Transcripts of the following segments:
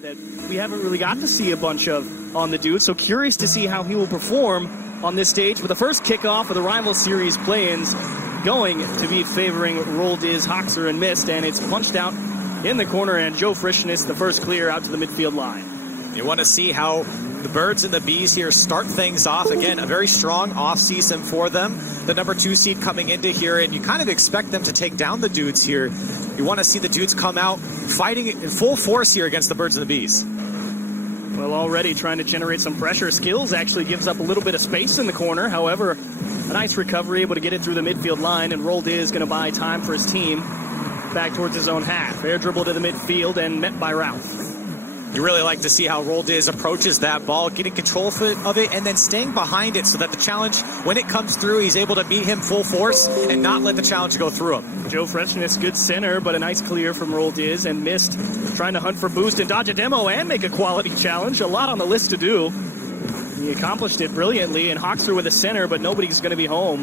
that we haven't really got to see a bunch of on the Doods, so curious to see how he will perform on this stage with the first kickoff of the Rival Series play-ins going to be favoring RLRS, Hoxer, and Mist, and it's punched out in the corner, and Joe Frishness, the first clear out to the midfield line. You want to see how the Birds and the Bees here start things off. Again, a very strong off-season for them. The number 2 seed coming into here, and you kind of expect them to take down the Doods here. You want to see the Doods come out fighting in full force here against the Birds and the Bees. Well, already trying to generate some pressure. Skills actually gives up a little bit of space in the corner. However, a nice recovery, able to get it through the midfield line, and RLRS is going to buy time for his team back towards his own half. Air dribble to the midfield and met by Ralph. You really like to see how RLRS approaches that ball, getting control of it, and then staying behind it so that the challenge, when it comes through, he's able to meet him full force and not let the challenge go through him. Joe Freshness, good center, but a nice clear from RLRS, and Mist trying to hunt for boost and dodge a demo and make a quality challenge. A lot on the list to do. He accomplished it brilliantly, and Hoxer with a center, but nobody's going to be home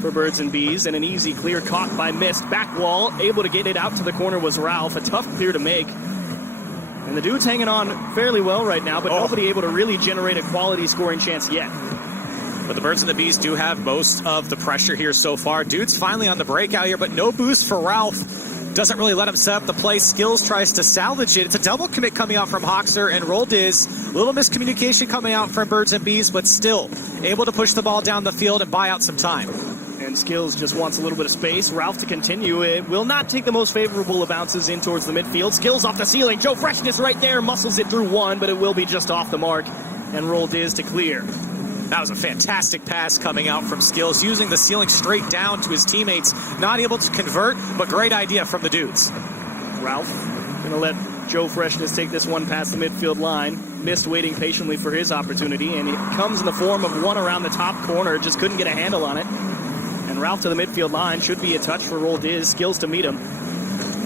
for Birds and Bees, and an easy clear caught by Mist. Back wall, able to get it out to the corner was Ralph. A tough clear to make. And the Dude's hanging on fairly well right now, but nobody able to really generate a quality scoring chance yet. But the Birds and the Bees do have most of the pressure here so far. Dude's finally on the breakout here, but no boost for Ralph. Doesn't really let him set up the play. Skills tries to salvage it. It's a double commit coming out from Hoxer and RLRS. Little miscommunication coming out from Birds and Bees, but still able to push the ball down the field and buy out some time. And Skills just wants a little bit of space. Ralph to continue. It will not take the most favorable of bounces in towards the midfield. Skills off the ceiling. Joe Freshness right there. Muscles it through one, but it will be just off the mark. And RLRS to clear. That was a fantastic pass coming out from Skills, using the ceiling straight down to his teammates. Not able to convert, but great idea from the Dudes. Ralph going to let Joe Freshness take this one past the midfield line. Mist waiting patiently for his opportunity, and it comes in the form of one around the top corner. Just couldn't get a handle on it. And Ralph to the midfield line. Should be a touch for RLRS. Skills to meet him.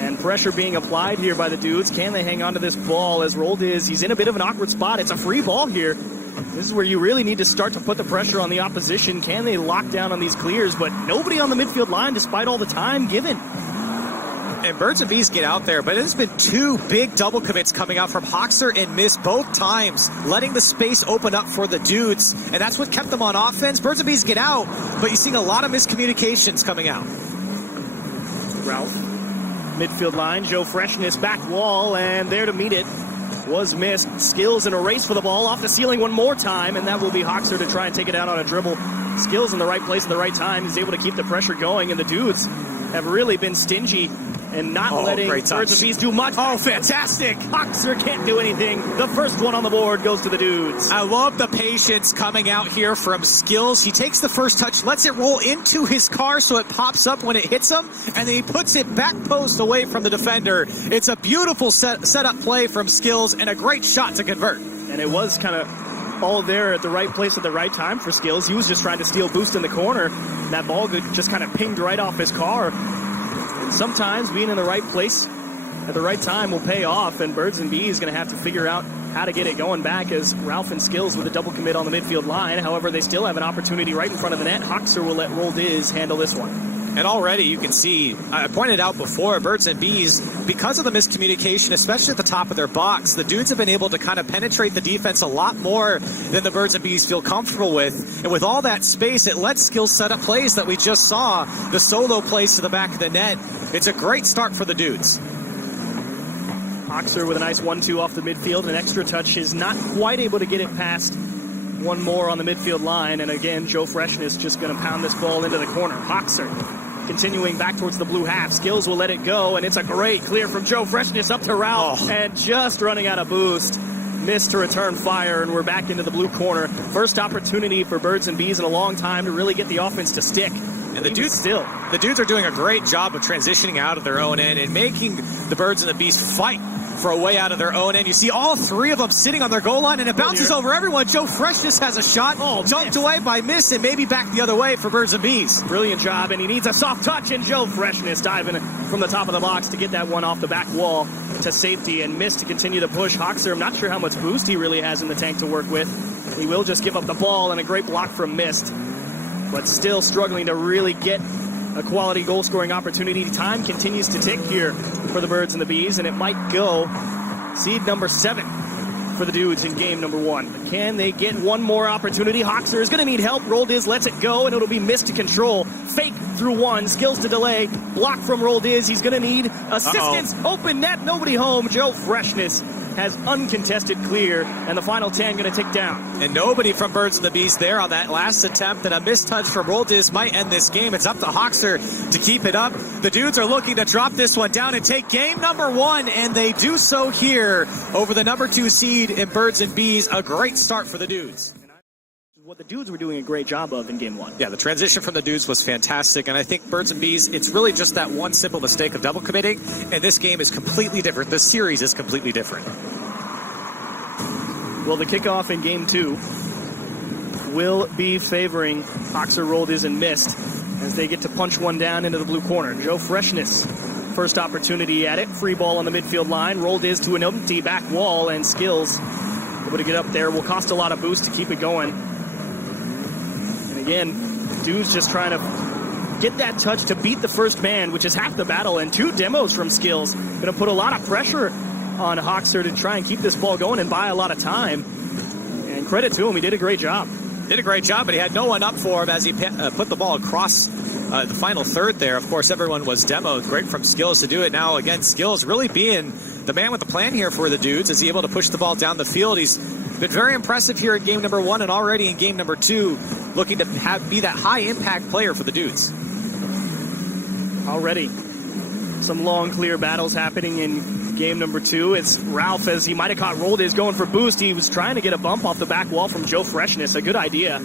And pressure being applied here by the Dudes. Can they hang on to this ball as RLRS? He's in a bit of an awkward spot. It's a free ball here. This is where you really need to start to put the pressure on the opposition. Can they lock down on these clears? But nobody on the midfield line despite all the time given. And Birds and Bees get out there, but it's been 2 big double commits coming out from Hoxer and Mist both times, letting the space open up for the Dudes, and that's what kept them on offense. Birds and Bees get out, but you're seeing a lot of miscommunications coming out. Ralph, midfield line, Joe Freshness, back wall, and there to meet it was Mist. Skills in a race for the ball, off the ceiling one more time, and that will be Hoxer to try and take it out on a dribble. Skills in the right place at the right time. He's able to keep the pressure going, and the Dudes have really been stingy and not letting Birds and Bees do much. Oh, fantastic. Hoxer can't do anything. The first one on the board goes to the Dudes. I love the patience coming out here from Skills. He takes the first touch, lets it roll into his car so it pops up when it hits him, and then he puts it back post away from the defender. It's a beautiful setup play from Skills and a great shot to convert. And it was kind of all there at the right place at the right time for Skills. He was just trying to steal boost in the corner. That ball just kind of pinged right off his car. Sometimes being in the right place at the right time will pay off, and Birds and Bees is going to have to figure out how to get it going back as Ralph and Skills with a double commit on the midfield line. However, they still have an opportunity right in front of the net. Hoxer will let RLRS handle this one. And already you can see, I pointed out before, Birds and Bees, because of the miscommunication, especially at the top of their box, the Dudes have been able to kind of penetrate the defense a lot more than the Birds and Bees feel comfortable with. And with all that space, it lets Skills set up plays that we just saw, the solo plays to the back of the net. It's a great start for the Dudes. Hoxer with a nice 1-2 off the midfield. An extra touch is not quite able to get it past one more on the midfield line. And again, Joe Freshness just going to pound this ball into the corner. Hoxer continuing back towards the blue half. Skills will let it go, and it's a great clear from Joe Freshness up to Ralph. And just running out of boost. Missed to return fire, and we're back into the blue corner. First opportunity for Birds and Bees in a long time to really get the offense to stick. And the Dudes are doing a great job of transitioning out of their own end and making the Birds and the Bees fight for a way out of their own end. You see all 3 of them sitting on their goal line, and it bounces over everyone. Joe Freshness has a shot, jumped away by Mist, and maybe back the other way for Birds and Bees. Brilliant job, and he needs a soft touch, and Joe Freshness diving from the top of the box to get that one off the back wall to safety, and Mist to continue to push. Hoxer, I'm not sure how much boost he really has in the tank to work with. He will just give up the ball, and a great block from Mist, but still struggling to really get a quality goal-scoring opportunity. Time continues to tick here for the Birds and the Bees, and it might go seed number 7 for the Dudes in game number 1. Can they get one more opportunity? Hoxer is going to need help. Roldiz lets it go, and it'll be missed to control. Fake through one, skills to delay. Block from Roldiz. He's going to need assistance. Open net, nobody home. Joe Freshness has uncontested clear, and the final 10 going to tick down. And nobody from Birds and the Bees there on that last attempt, and a missed touch from Roldiz might end this game. It's up to Hoxer to keep it up. The Dudes are looking to drop this one down and take game number 1, and they do so here over the number 2 seed in Birds and Bees. A great start for the Dudes. What the Dudes were doing a great job of in game 1. Yeah, the transition from the Dudes was fantastic, and I think Birds and Bees, it's really just that one simple mistake of double committing, and this game is completely different. The series is completely different. Well, the kickoff in game 2 will be favoring Hoxer. Roldiz and missed as they get to punch one down into the blue corner. Joe Freshness, first opportunity at it. Free ball on the midfield line. Roldiz to an empty back wall, and Skills able to get up there. Will cost a lot of boost to keep it going. And again, Dudes just trying to get that touch to beat the first man, which is half the battle, and 2 demos from Skills. Going to put a lot of pressure on Hoxer to try and keep this ball going and buy a lot of time. And credit to him, he did a great job. Did a great job, but he had no one up for him as he put the ball across the final third there. Of course, everyone was demoed. Great from Skills to do it. Now, again, Skills really being the man with the plan here for the Dudes. Is he able to push the ball down the field? He's been very impressive here in game number 1 and already in game number 2, looking to be that high-impact player for the Dudes. Already some long, clear battles happening in game number 2. It's Ralph, as he might have caught Roldiz going for boost. He was trying to get a bump off the back wall from Joe Freshness. A good idea.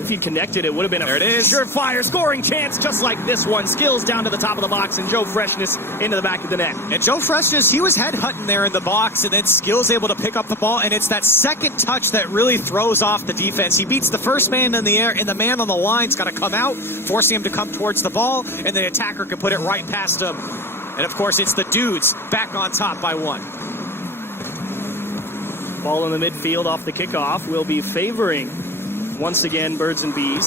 If he connected, it would have been a surefire scoring chance, just like this one. Skills down to the top of the box, and Joe Freshness into the back of the net. And Joe Freshness, he was headhunting there in the box, and then Skills able to pick up the ball, and it's that second touch that really throws off the defense. He beats the first man in the air, and the man on the line's got to come out, forcing him to come towards the ball, and the attacker can put it right past him. And, of course, it's the Dudes back on top by 1. Ball in the midfield off the kickoff will be favoring, once again, Birds and Bees.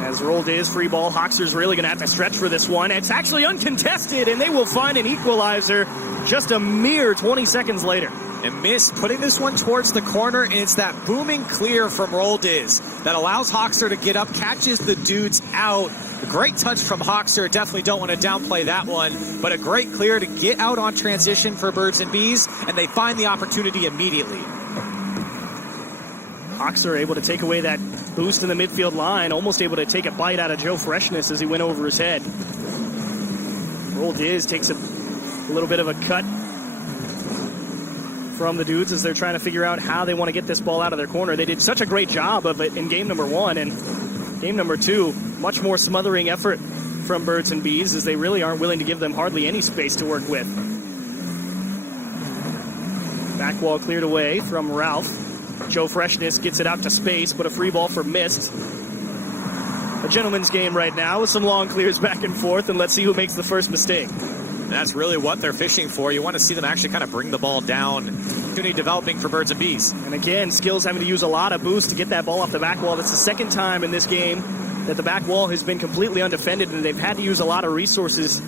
As Roldiz, free ball, Hoxer's really going to have to stretch for this one. It's actually uncontested, and they will find an equalizer just a mere 20 seconds later. And Miss putting this one towards the corner, and it's that booming clear from Roldiz that allows Hoxer to get up, catches the Dudes out. A great touch from Hoxer. Definitely don't want to downplay that one, but a great clear to get out on transition for Birds and Bees, and they find the opportunity immediately. Hoxer able to take away that boost in the midfield line, almost able to take a bite out of Joe Freshness as he went over his head. Roldiz takes a little bit of a cut from the Dudes as they're trying to figure out how they want to get this ball out of their corner. They did such a great job of it in game number 1, and game number 2, much more smothering effort from Birds and Bees, as they really aren't willing to give them hardly any space to work with. Back wall cleared away from Ralph. Joe Freshness gets it out to space, but a free ball for Mist. A gentleman's game right now with some long clears back and forth, and let's see who makes the first mistake. That's really what they're fishing for. You want to see them actually kind of bring the ball down. Opportunity developing for Birds and Bees. And again, Skills having to use a lot of boost to get that ball off the back wall. That's the second time in this game that the back wall has been completely undefended, and they've had to use a lot of resources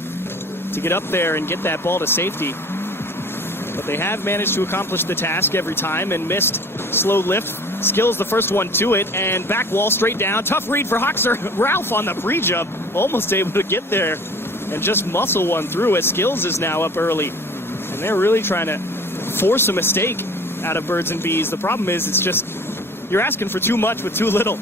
to get up there and get that ball to safety. But they have managed to accomplish the task every time, and Missed slow lift. Skills the first one to it, and back wall straight down. Tough read for Hoxer. Ralph on the pre-jump, almost able to get there and just muscle one through as Skills is now up early. And they're really trying to force a mistake out of Birds and Bees. The problem is it's just you're asking for too much with too little.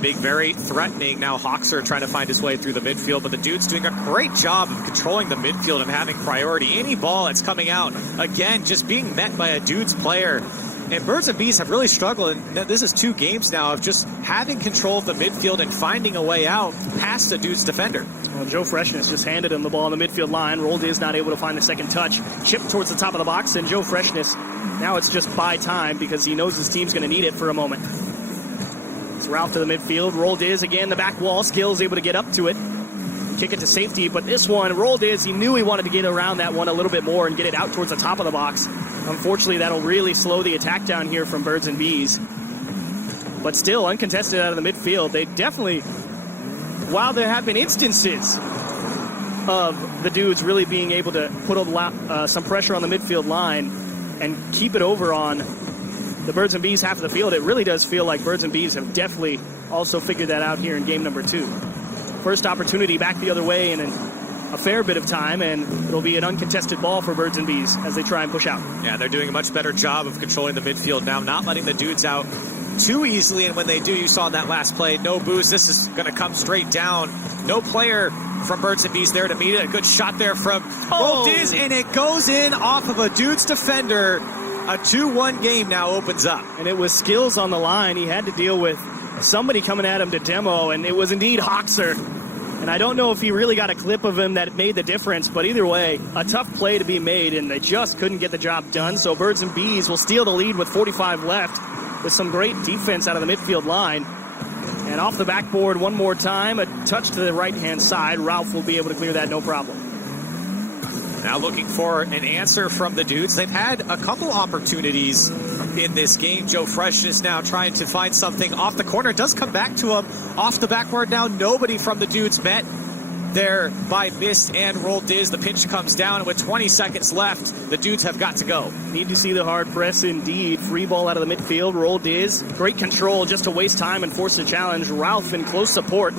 Being very threatening. Now Hoxer trying to find his way through the midfield, but the Dude's doing a great job of controlling the midfield and having priority. Any ball that's coming out, again, just being met by a Dude's player. And Birds and Bees have really struggled, and this is 2 games now of just having control of the midfield and finding a way out past the Dude's defender. Well, Joe Freshness just handed him the ball on the midfield line. Roldiz not able to find the second touch. Chip towards the top of the box, and Joe Freshness, now it's just buy time because he knows his team's going to need it for a moment. It's Ralph to the midfield. Roldiz again, the back wall. Skills able to get up to it. Kick it to safety, but this one, Roldiz, he knew he wanted to get around that one a little bit more and get it out towards the top of the box. Unfortunately, that'll really slow the attack down here from Birds and Bees. But still, uncontested out of the midfield. They definitely, while there have been instances of the Dudes really being able to put some pressure on the midfield line and keep it over on the Birds and Bees half of the field. It really does feel like Birds and Bees have definitely also figured that out here in game number 2. First opportunity back the other way in a fair bit of time, and it'll be an uncontested ball for Birds and Bees as they try and push out. Yeah, they're doing a much better job of controlling the midfield now, not letting the Dudes out too easily, and when they do, you saw in that last play, no boost. This is going to come straight down. No player from Birds and Bees there to meet it. A good shot there from Diz, and it goes in off of a Dudes defender. A 2-1 game now opens up. And it was Skills on the line. He had to deal with somebody coming at him to demo, and it was indeed Hoxer. And I don't know if he really got a clip of him that made the difference, but either way, a tough play to be made, and they just couldn't get the job done. So Birds and Bees will steal the lead with 45 left with some great defense out of the midfield line. And off the backboard one more time, a touch to the right-hand side. Ralph will be able to clear that no problem. Now looking for an answer from the Dudes. They've had a couple opportunities in this game. Joe Fresh is now trying to find something off the corner. It does come back to him off the backboard now. Nobody from the Dudes met there by Mist and Roll Diz. The pinch comes down, and with 20 seconds left, the Dudes have got to go. Need to see the hard press indeed. Free ball out of the midfield. Roll Diz. Great control just to waste time and force the challenge. Ralph in close support.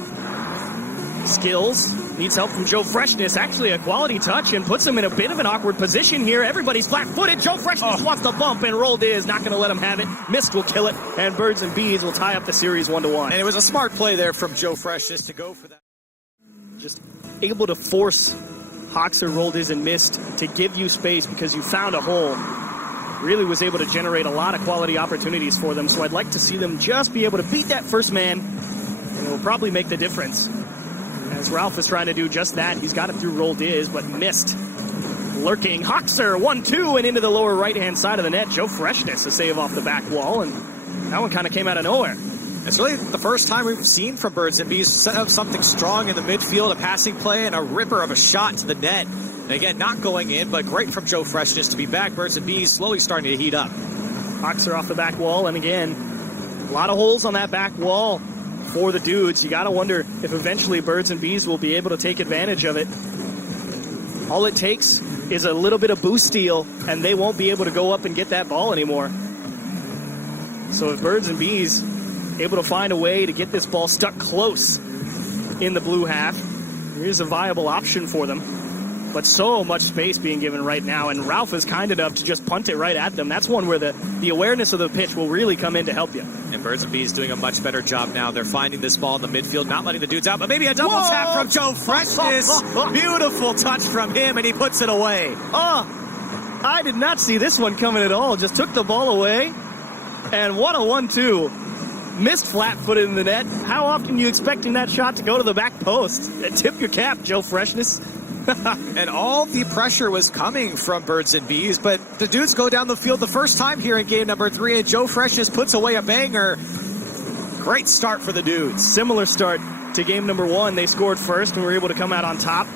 Skills. Needs help from Joe Freshness. Actually a quality touch and puts him in a bit of an awkward position here. Everybody's flat-footed. Joe Freshness wants the bump, and Roll Diz not going to let him have it. Mist will kill it, and Birds and Bees will tie up the series 1-1. And it was a smart play there from Joe Freshness to go for that. Just able to force Hoxer, Roll Diz, and Mist to give you space because you found a hole. Really was able to generate a lot of quality opportunities for them, so I'd like to see them just be able to beat that first man, and it will probably make the difference. As Ralph is trying to do just that, he's got it through Roll Diz, but Mist lurking. Hoxer, 1-2, and into the lower right-hand side of the net. Joe Freshness, a save off the back wall, and that one kind of came out of nowhere. It's really the first time we've seen from Birds and Bees set up something strong in the midfield, a passing play, and a ripper of a shot to the net. And again, not going in, but great from Joe Freshness to be back. Birds and Bees slowly starting to heat up. Hoxer off the back wall, and again, a lot of holes on that back wall for the Dudes. You got to wonder if eventually Birds and Bees will be able to take advantage of it. All it takes is a little bit of boost steal, and they won't be able to go up and get that ball anymore. So if Birds and Bees able to find a way to get this ball stuck close in the blue half, here's a viable option for them. But so much space being given right now, and Ralph is kind enough to just punt it right at them. That's one where the awareness of the pitch will really come in to help you. And Birds and Bees doing a much better job now. They're finding this ball in the midfield, not letting the Dudes out, but maybe a double tap from Joe Freshness. Beautiful touch from him, and he puts it away. Oh, I did not see this one coming at all. Just took the ball away, and what a 1-2. Missed flat-footed in the net. How often are you expecting that shot to go to the back post? Tip your cap, Joe Freshness. And all the pressure was coming from Birds and Bees, but the Dudes go down the field the first time here in game number 3, and Joe Freshness puts away a banger. Great start for the Dudes. Similar start to game number 1. They scored first and were able to come out on top.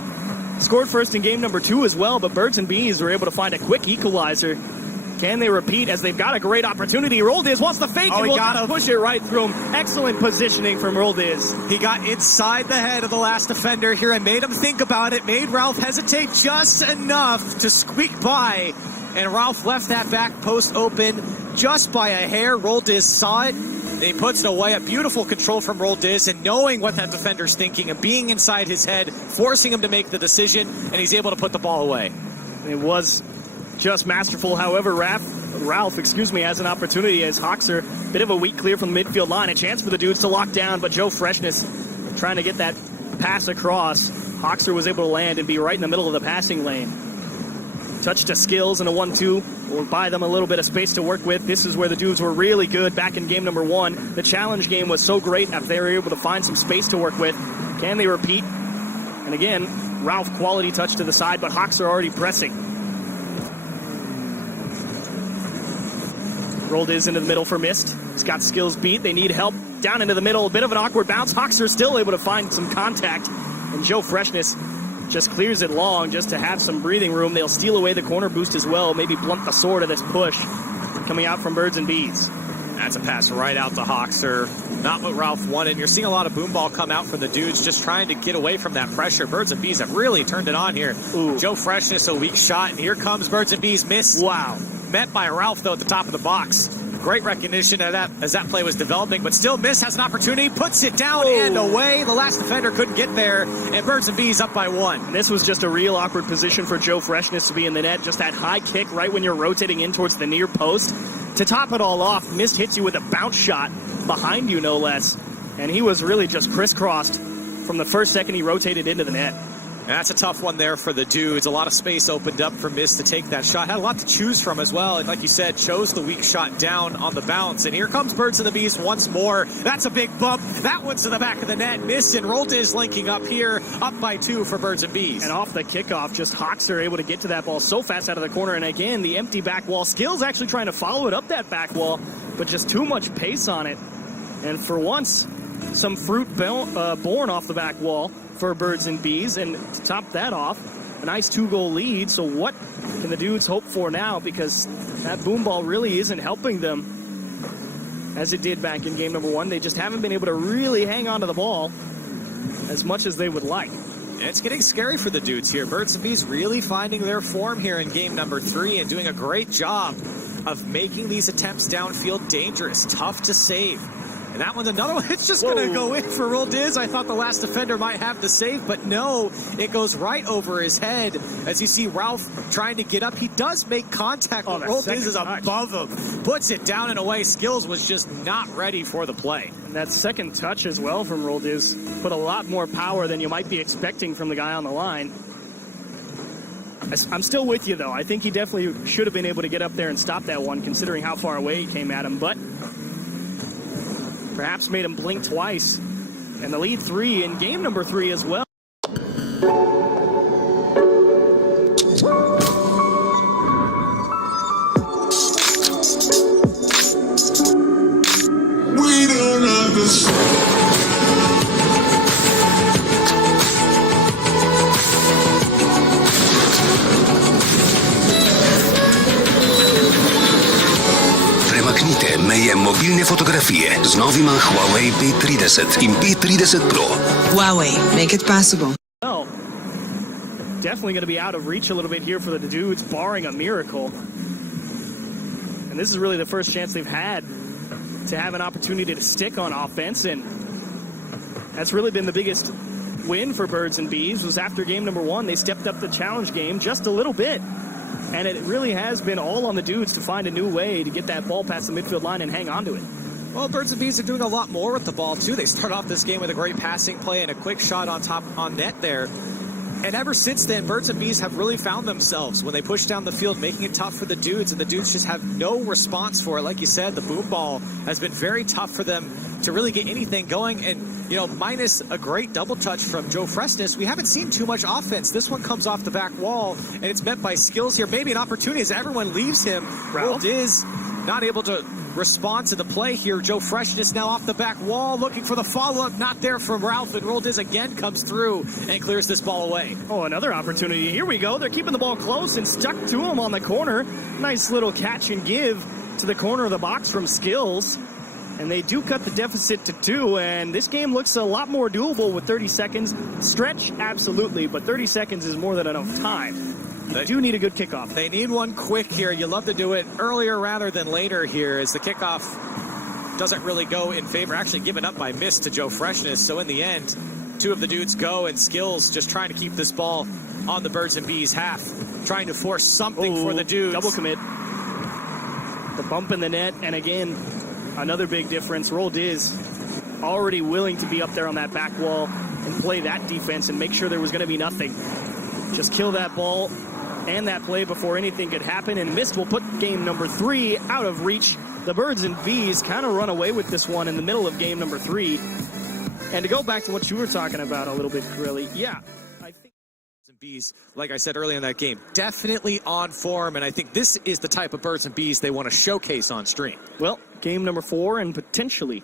Scored first in game number 2 as well, but Birds and Bees were able to find a quick equalizer. Can they repeat as they've got a great opportunity? Roll Diz wants the fake, and will just push it right through him. Excellent positioning from Roll Diz. He got inside the head of the last defender here and made him think about it, made Ralph hesitate just enough to squeak by, and Ralph left that back post open just by a hair. Roll Diz saw it, and he puts it away. A beautiful control from Roll Diz, and knowing what that defender's thinking and being inside his head, forcing him to make the decision, and he's able to put the ball away. It was just masterful. However, Ralph has an opportunity as Hoxer, bit of a weak clear from the midfield line, a chance for the Dudes to lock down, but Joe Freshness trying to get that pass across. Hoxer was able to land and be right in the middle of the passing lane. Touch to Skills and a 1-2 will buy them a little bit of space to work with. This is where the Dudes were really good back in game number 1. The challenge game was so great that they were able to find some space to work with. Can they repeat? And again, Ralph quality touch to the side, but Hoxer already pressing. Roll Diz into the middle for Mist. He's got Skills beat. They need help down into the middle. A bit of an awkward bounce. Hoxer still able to find some contact. And Joe Freshness just clears it long just to have some breathing room. They'll steal away the corner boost as well. Maybe blunt the sword of this push coming out from Birds and Bees. That's a pass right out to Hoxer. Not what Ralph wanted. You're seeing a lot of boom ball come out from the Dudes, just trying to get away from that pressure. Birds and Bees have really turned it on here. Ooh. Joe Freshness, a weak shot, and here comes Birds and Bees. Miss. Wow. Met by Ralph, though, at the top of the box. Great recognition of that as that play was developing, but still Miss has an opportunity, puts it down and away. The last defender couldn't get there, and Birds and Bees up by 1. And this was just a real awkward position for Joe Freshness to be in the net. Just that high kick right when you're rotating in towards the near post. To top it all off, Mist hits you with a bounce shot behind you, no less. And he was really just crisscrossed from the first second he rotated into the net. And that's a tough one there for the Dudes. A lot of space opened up for Mist to take that shot. Had a lot to choose from as well. And like you said, chose the weak shot down on the bounce. And here comes Birds and the Bees once more. That's a big bump. That one's to the back of the net. Mist and Roldiz linking up here. Up by 2 for Birds and Bees. And off the kickoff, just Hoxer able to get to that ball so fast out of the corner. And again, the empty back wall. Skills actually trying to follow it up that back wall, but just too much pace on it. And for once, some fruit born off the back wall for Birds and Bees, and to top that off, a nice 2-goal lead. So what can the Dudes hope for now? Because that boom ball really isn't helping them as it did back in game number 1. They just haven't been able to really hang on to the ball as much as they would like. And it's getting scary for the Dudes here. Birds and Bees really finding their form here in game number 3 and doing a great job of making these attempts downfield dangerous, tough to save. And that one's another one. It's just going to go in for Roldiz. I thought the last defender might have the save, but no, it goes right over his head. As you see Ralph trying to get up, he does make contact, but Roldiz is above him. Puts it down and away. Skills was just not ready for the play. And that second touch as well from Roldiz put a lot more power than you might be expecting from the guy on the line. I'm still with you, though. I think he definitely should have been able to get up there and stop that one, considering how far away he came at him. But perhaps made him blink twice. And the lead 3 in game number 3 as well. We don't understand. Premaknite meje mobilne fotografije z novima Huawei P30 in P30 Pro. Huawei, make it possible. Well, definitely going to be out of reach a little bit here for the Dudes, barring a miracle. And this is really the first chance they've had to have an opportunity to stick on offense, and that's really been the biggest win for Birds and Bees. Was after game number 1, they stepped up the challenge game just a little bit. And it really has been all on the Dudes to find a new way to get that ball past the midfield line and hang on to it. Well, Birds and Bees are doing a lot more with the ball, too. They start off this game with a great passing play and a quick shot on net there. And ever since then, Birds and Bees have really found themselves when they push down the field, making it tough for the Dudes, and the Dudes just have no response for it. Like you said, the boom ball has been very tough for them to really get anything going. And, you know, minus a great double touch from Joe Freshness, we haven't seen too much offense. This one comes off the back wall, and it's met by Skills here. Maybe an opportunity as everyone leaves him. Roldiz not able to respond to the play here. Joe Freshness now off the back wall, looking for the follow-up. Not there from Ralph, and Roldiz again comes through and clears this ball away. Oh, another opportunity. Here we go. They're keeping the ball close and stuck to him on the corner. Nice little catch and give to the corner of the box from Skills. And they do cut the deficit to 2, and this game looks a lot more doable with 30 seconds. Stretch, absolutely, but 30 seconds is more than enough time. They do need a good kickoff. They need one quick here. You love to do it earlier rather than later here, as the kickoff doesn't really go in favor. Actually given up by Miss to Joe Freshness. So in the end, 2 of the Dudes go, and Skills just trying to keep this ball on the Birds and Bees half, trying to force something for the Dudes. Double commit. The bump in the net, and again, another big difference. Roldiz already willing to be up there on that back wall and play that defense and make sure there was going to be nothing. Just kill that ball and that play before anything could happen, and Mist will put game number 3 out of reach. The Birds and Bees kind of run away with this one in the middle of game number 3. And to go back to what you were talking about a little bit, Crilly, yeah, I think Bees, like I said earlier in that game, definitely on form, and I think this is the type of Birds and Bees they want to showcase on stream. Well, game number 4 and potentially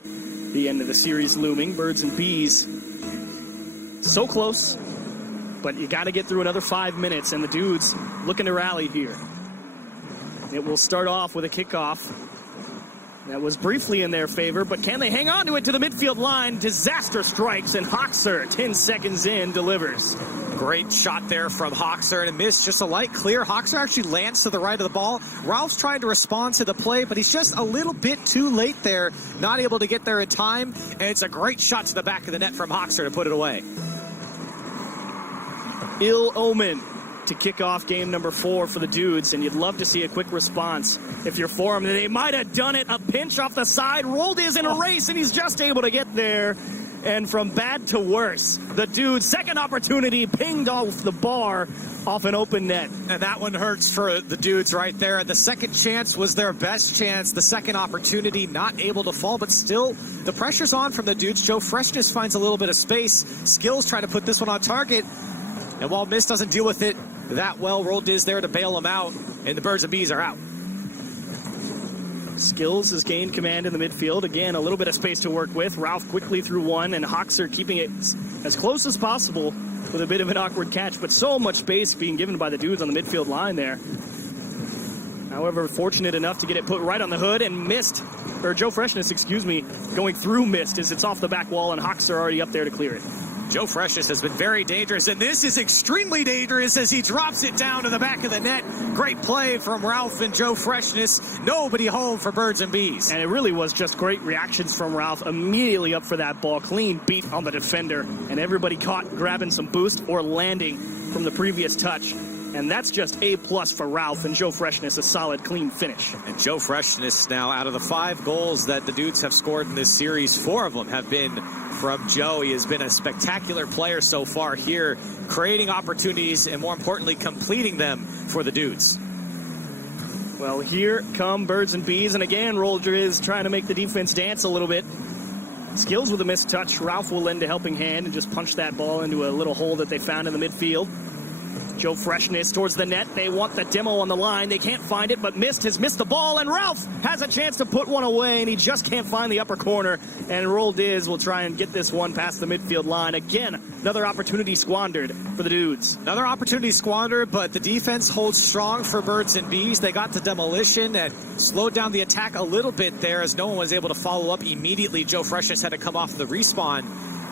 the end of the series looming. Birds and Bees so close, but you got to get through another 5 minutes, and the Dudes looking to rally here. It will start off with a kickoff That was briefly in their favor, but can they hang on to it to the midfield line? Disaster strikes, and Hoxer, 10 seconds in, delivers. Great shot there from Hoxer, and a miss, just a light clear. Hoxer actually lands to the right of the ball. Ralph's trying to respond to the play, but he's just a little bit too late there, not able to get there in time, and it's a great shot to the back of the net from Hoxer to put it away. Ill omen to kick off game number 4 for the Doods, and you'd love to see a quick response if you're for them. They might have done it. A pinch off the side. Rolled is in a race, and he's just able to get there. And from bad to worse, the Doods' second opportunity pinged off the bar off an open net. And that one hurts for the Doods right there. The second chance was their best chance. The second opportunity not able to fall, but still the pressure's on from the Doods. Joe Freshness finds a little bit of space. Skills trying to put this one on target. And while Mist doesn't deal with it that well, Roll Diz there to bail him out, and the Birds and Bees are out. Skills has gained command in the midfield. Again, a little bit of space to work with. Ralph quickly through one, and Hoxer keeping it as close as possible with a bit of an awkward catch, but so much space being given by the Dudes on the midfield line there. However, fortunate enough to get it put right on the hood, and Mist, or Joe Freshness, excuse me, going through Mist as it's off the back wall, and Hoxer already up there to clear it. Joe Freshness has been very dangerous, and this is extremely dangerous as he drops it down to the back of the net. Great play from Ralph and Joe Freshness. Nobody home for Birds and Bees. And it really was just great reactions from Ralph. Immediately up for that ball. Clean beat on the defender. And everybody caught grabbing some boost or landing from the previous touch. And that's just A+ for Ralph, and Joe Freshness, a solid, clean finish. And Joe Freshness now, out of the 5 goals that the Dudes have scored in this series, 4 of them have been from Joe. He has been a spectacular player so far here, creating opportunities and, more importantly, completing them for the Dudes. Well, here come Birds and Bees, and again, Rolger is trying to make the defense dance a little bit. Skills with a missed touch. Ralph will lend a helping hand and just punch that ball into a little hole that they found in the midfield. Joe Freshness towards the net. They want the demo on the line. They can't find it, but Mist has missed the ball, and Ralph has a chance to put one away, and he just can't find the upper corner. And Roll Diz will try and get this one past the midfield line. Again, another opportunity squandered for the Dudes. Another opportunity squandered, but the defense holds strong for Birds and Bees. They got to demolition and slowed down the attack a little bit there as no one was able to follow up immediately. Joe Freshness had to come off the respawn,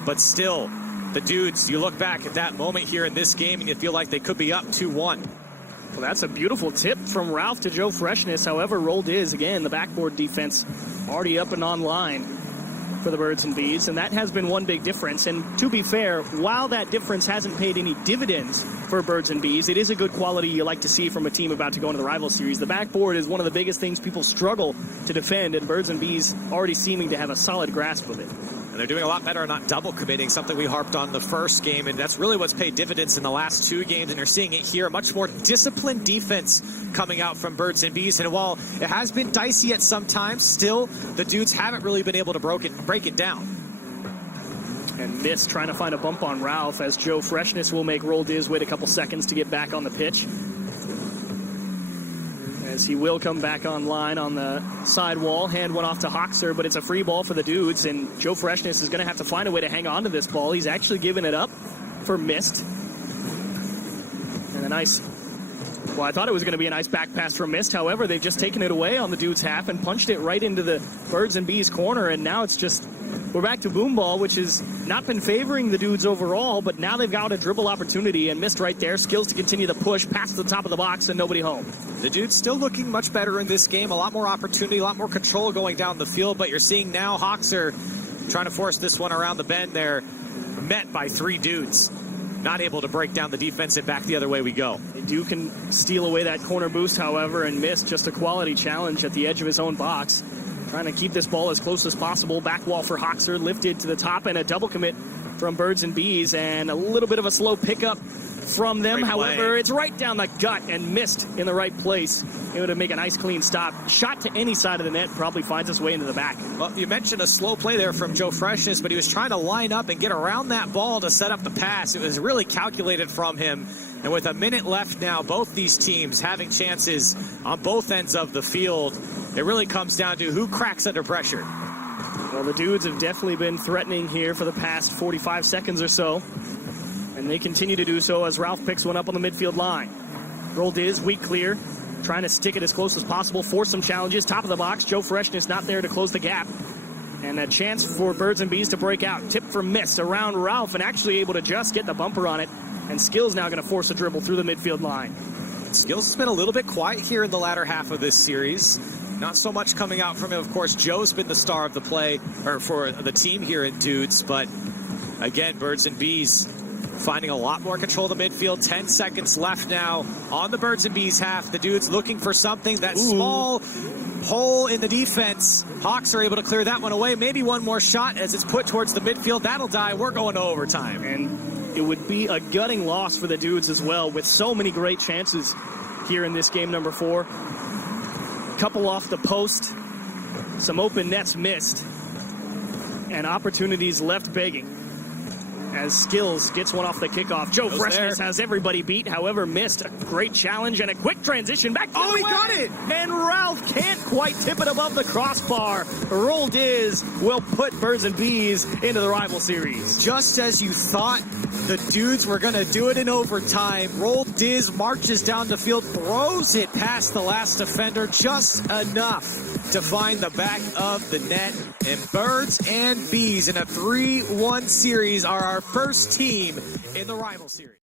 but still, the Dudes, you look back at that moment here in this game and you feel like they could be up 2-1. Well, that's a beautiful tip from Ralph to Joe Freshness. However, Roll Diz, again, the backboard defense already up and online for the Birds and Bees, and that has been one big difference. And to be fair, while that difference hasn't paid any dividends for Birds and Bees, it is a good quality you like to see from a team about to go into the rival series. The backboard is one of the biggest things people struggle to defend, and Birds and Bees already seeming to have a solid grasp of it. They're doing a lot better on not double committing, something we harped on the first game, and that's really what's paid dividends in the last 2 games, and you're seeing it here. Much more disciplined defense coming out from Birds and Bees, and while it has been dicey at some times, still, the Dudes haven't really been able to break it down. And Mist trying to find a bump on Ralph as Joe Freshness will make Roll Diz wait a couple seconds to get back on the pitch. As he will come back online on the side wall, hand one off to Hoxer, but it's a free ball for the Dudes, and Joe Freshness is going to have to find a way to hang on to this ball. He's actually given it up for Mist. And a nice, well, I thought it was going to be a nice back pass from Mist. However, they've just taken it away on the Dudes' half and punched it right into the Birds and Bees corner, and now it's just, we're back to boom ball, which has not been favoring the Dudes overall, but now they've got a dribble opportunity, and Mist right there. Skills to continue the push past the top of the box and nobody home. The Dudes still looking much better in this game. A lot more opportunity, a lot more control going down the field, but you're seeing now Hoxer trying to force this one around the bend there, met by 3 Dudes. Not able to break down the defense, and back the other way we go. They can steal away that corner boost, however, and Mist just a quality challenge at the edge of his own box. Trying to keep this ball as close as possible. Back wall for Hoxer, lifted to the top, and a double commit from Birds and Bees, and a little bit of a slow pickup from them. However, it's right down the gut and Mist in the right place. Able to make a nice clean stop. Shot to any side of the net, probably finds its way into the back. Well, you mentioned a slow play there from Joe Freshness, but he was trying to line up and get around that ball to set up the pass. It was really calculated from him. And with a minute left now, both these teams having chances on both ends of the field. It really comes down to who cracks under pressure. Well, the Dudes have definitely been threatening here for the past 45 seconds or so. And they continue to do so as Ralph picks one up on the midfield line. Roll Diz, weak clear. trying to stick it as close as possible, force some challenges. Top of the box, Joe Freshness not there to close the gap. And a chance for Birds and Bees to break out. Tip from Mist around Ralph and actually able to just get the bumper on it. And Skills now going to force a dribble through the midfield line. Skills has been a little bit quiet here in the latter half of this series. Not so much coming out from him. Of course, Joe's been the star of the play, or for the team here in Doods. But again, Birds and Bees finding a lot more control of the midfield. 10 seconds left now on the Birds and Bees half. The Doods looking for something. That small hole in the defense. Hawks are able to clear that one away. Maybe one more shot as it's put towards the midfield. That'll die. We're going to overtime. And it would be a gutting loss for the Doods as well, with so many great chances here in this game number 4. Couple off the post, some open nets missed, and opportunities left begging. As Skills gets one off the kickoff. Joe Freshness has everybody beat, however, missed a great challenge and a quick transition back. Oh, he got it! And Ralph can't quite tip it above the crossbar. Roll Diz will put Birds and Bees into the rival series. Just as you thought the Doods were going to do it in overtime, Roll Diz marches down the field, throws it past the last defender just enough to find the back of the net. And Birds and Bees in a 3-1 series are our first team in the rival series.